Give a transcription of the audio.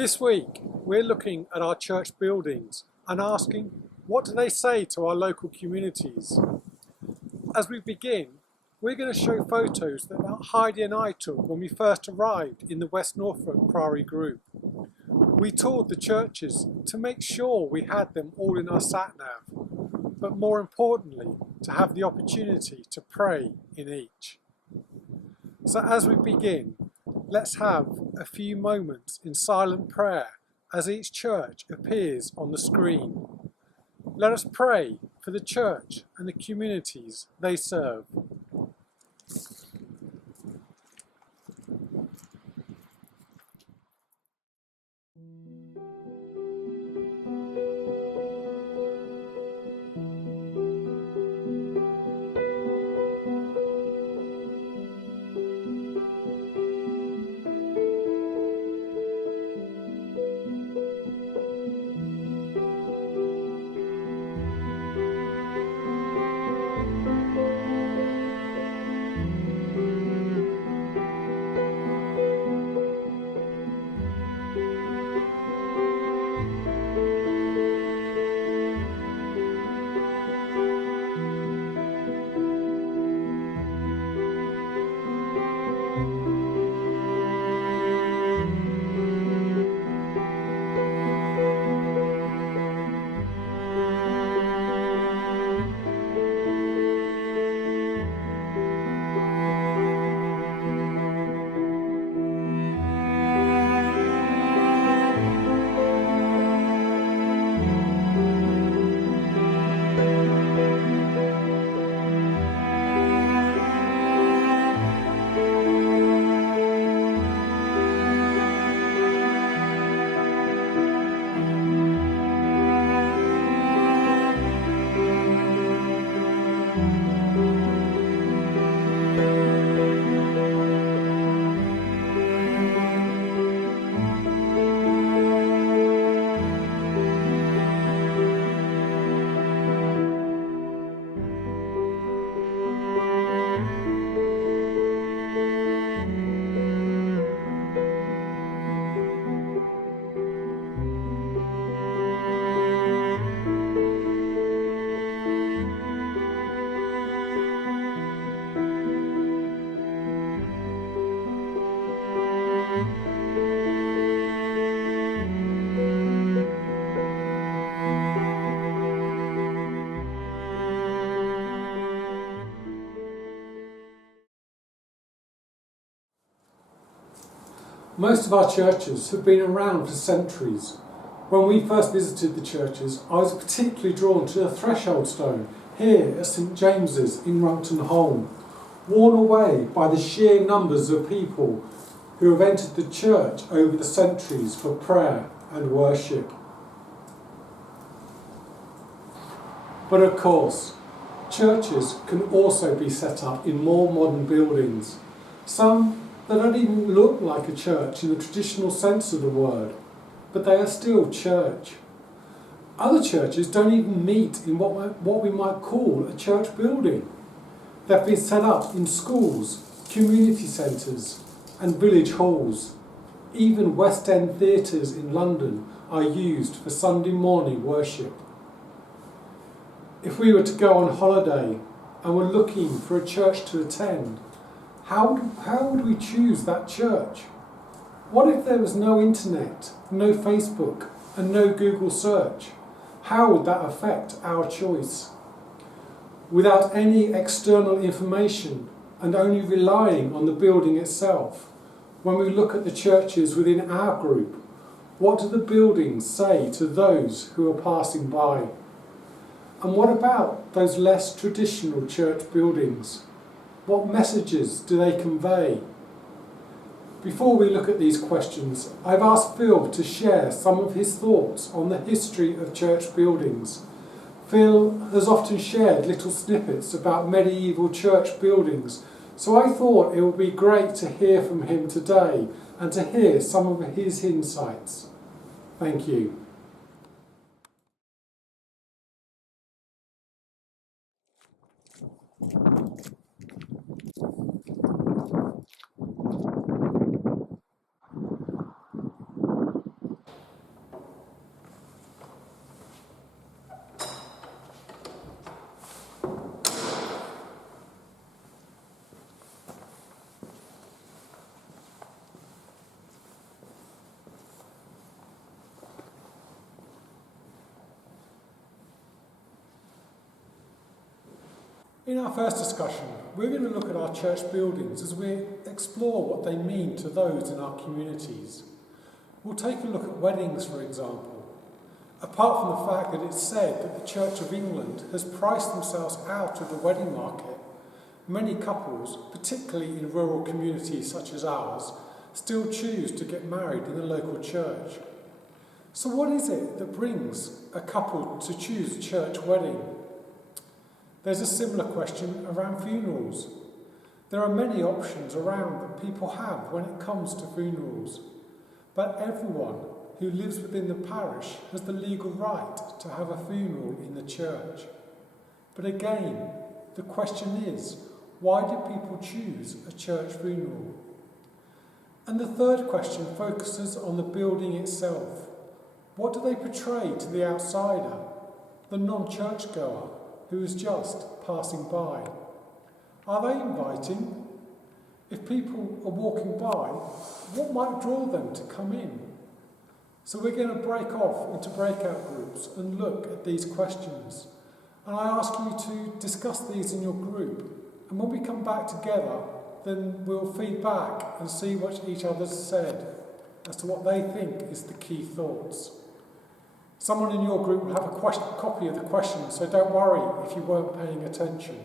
This week, we're looking at our church buildings and asking, what do they say to our local communities? As we begin, we're going to show photos that Heidi and I took when we first arrived in the West Norfolk Priory group. We toured the churches to make sure we had them all in our sat-nav, but more importantly, to have the opportunity to pray in each. So as we begin, let's have a few moments in silent prayer as each church appears on the screen. Let us pray for the church and the communities they serve. Most of our churches have been around for centuries. When we first visited the churches, I was particularly drawn to the threshold stone here at St James's in Rumpton Holme, worn away by the sheer numbers of people who have entered the church over the centuries for prayer and worship. But of course, churches can also be set up in more modern buildings, some that don't even look like a church in the traditional sense of the word, but they are still church. Other churches don't even meet in what we might call a church building. They've been set up in schools, community centres and village halls. Even West End theatres in London are used for Sunday morning worship. If we were to go on holiday and were looking for a church to attend, how would we choose that church? What if there was no internet, no Facebook and no Google search? How would that affect our choice? Without any external information and only relying on the building itself, when we look at the churches within our group, what do the buildings say to those who are passing by? And what about those less traditional church buildings? What messages do they convey? Before we look at these questions, I've asked Phil to share some of his thoughts on the history of church buildings. Phil has often shared little snippets about medieval church buildings, so I thought it would be great to hear from him today and to hear some of his insights. Thank you. In our first discussion, we're going to look at our church buildings as we explore what they mean to those in our communities. We'll take a look at weddings, for example. Apart from the fact that it's said that the Church of England has priced themselves out of the wedding market, many couples, particularly in rural communities such as ours, still choose to get married in the local church. So what is it that brings a couple to choose a church wedding? There's a similar question around funerals. There are many options around that people have when it comes to funerals, but everyone who lives within the parish has the legal right to have a funeral in the church. But again, the question is, why do people choose a church funeral? And the third question focuses on the building itself. What do they portray to the outsider, the non-churchgoer who is just passing by? Are they inviting? If people are walking by, what might draw them to come in? So we're going to break off into breakout groups and look at these questions. And I ask you to discuss these in your group. And when we come back together, then we'll feed back and see what each other's said as to what they think is the key thoughts. Someone in your group will have a copy of the questions, so don't worry if you weren't paying attention.